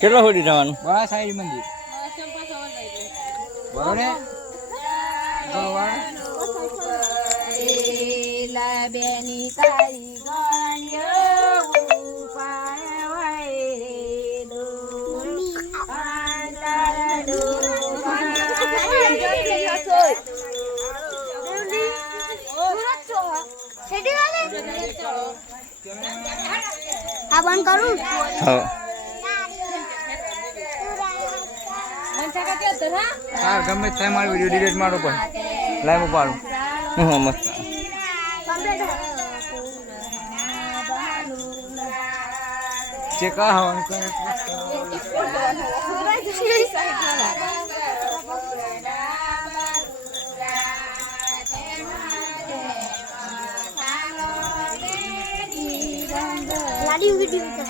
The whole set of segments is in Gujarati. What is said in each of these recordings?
કેટલા સુધી જવાનું? બસ સાઈડ મંદિર. બરોબર બેની તારી આ બંધ કરું? હા. હા, ગમે થાય, મારો વીડિયો ડિલીટ મારો પણ. લાઈવ ઉપાડું. હા મસ્ત. ચેકા કા હવાનું લાડી વીડિયો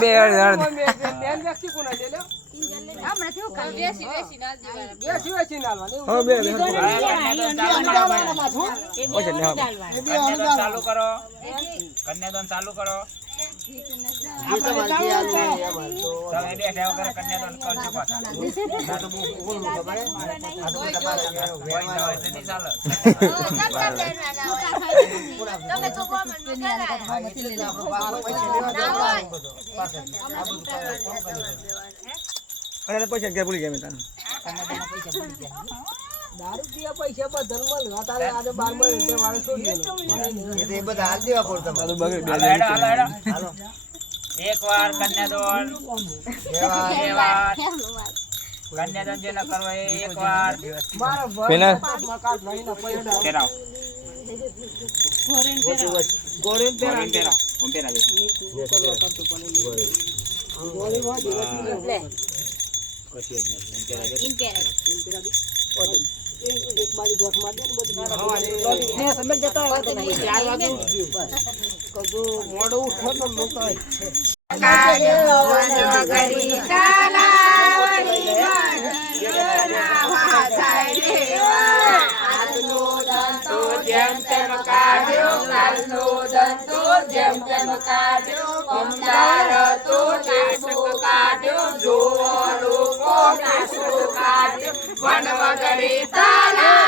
બે હજાર મેન વ્યક્તિ કોના છે લે બેસી બેસી ના આલવા હો બે કન્યાદાન ચાલુ કરો કન્યાદાન ચાલુ કરો. તમે બે. સેવા કરો કન્યાદાન હે? પાછા હોય ના હોય તો નહીં ચાલે. અને પૈસા ભૂલી મેં દારૂ પીવા પૈસા પર ધર્મ લેવા આજે બાર વાળે દેલો હાલો, હેડો, હાલો, હેડો. એક વાર બે વાર કન્યાદાન. જે ન કરવો એ એક વાર મારા ભર પેલા પાટમાં કાટ ભાઈ ના પૈડા. પેરાવો ગોળીન પેરા. ઓમ પેરાવો ઓમ પેરાવો ગોળી માં દિવસ લે એક જતો હોય તો નહીં ચાર વાગે ઉઠ્યું બસ કદું ઉઠો તો મોટો ફોટા નાખો બધા.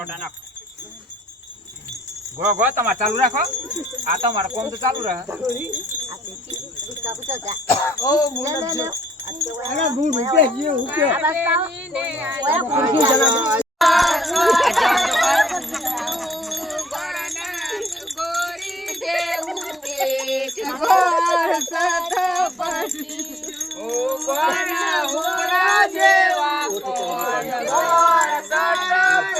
છોટા નાખ. ગો ગો તમારે ચાલુ રાખો આ તમારે કોમ તો ચાલુ રહે ઓ કોણ ગોર હે?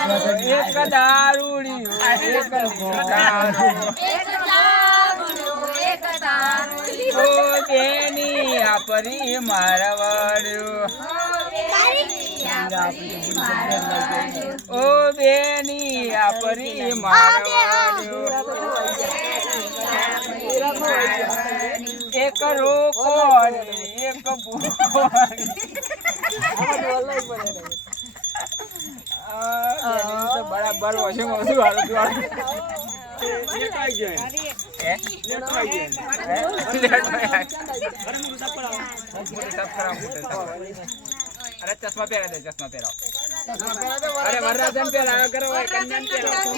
દારૂડી એક દારૂડી ઓ બેની આ પરી મારવાડ્યો ઓ બેની આ પરી મારવાડ્યો એક રોકો અને તો બરાબર હે? સાફ કરાવો, સાફ કરાવો. અરે ચશ્મા પહેરા દે ચશ્મા પહેરાવો. અરે વરરાજન પહેરાવો કરો કન્યાને પહેરાવો.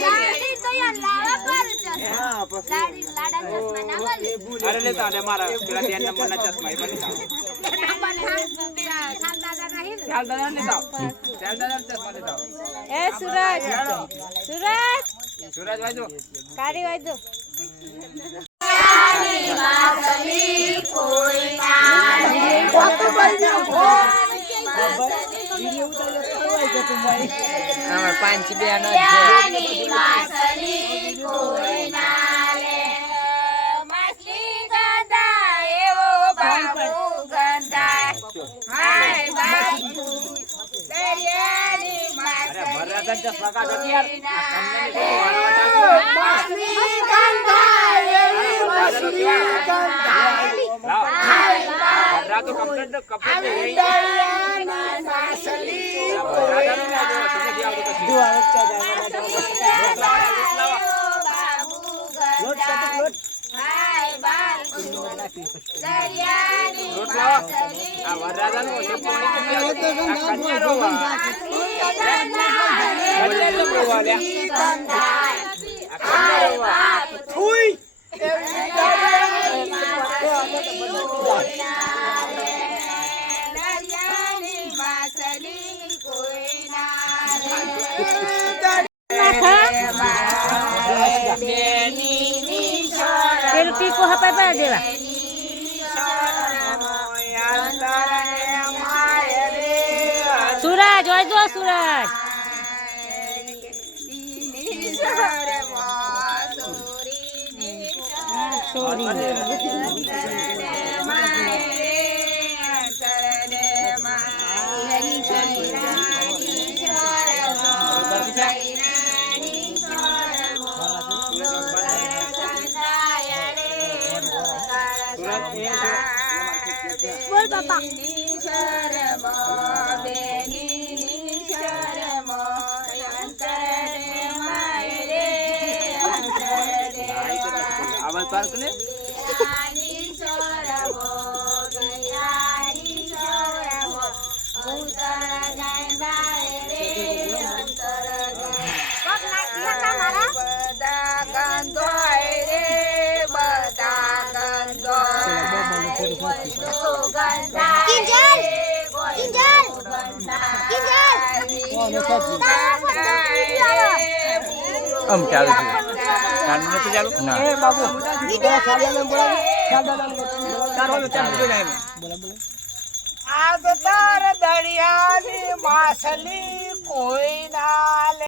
અરે લેતા આલે મારા પેલા ધ્યાન નંબરના ચશ્મા એ બની જાવ ચાલ દાદા નહીં આવો. દાદા લેતા આવો. એ સુરજ. સુરજ. સુરજ વાજો કાઢી વાજો પાંચ બેનો અરે રહી. આ વરરાજાનું ના જોવો, તમે સુરજ વાંચો પાર્ક ને ગયાની ચોરવો, ગયાની ચોરવો, ઉત્તર ગંગાએ રે અંતર ગંગાએ. બધા ગંધોય રે બધા ગંધોય આમ ચાલુ છે ચાલુ નથી ચાલુ ના એ બાબુ શારદાને બોલાવો શારદાને બોલાવો ચાલુ છે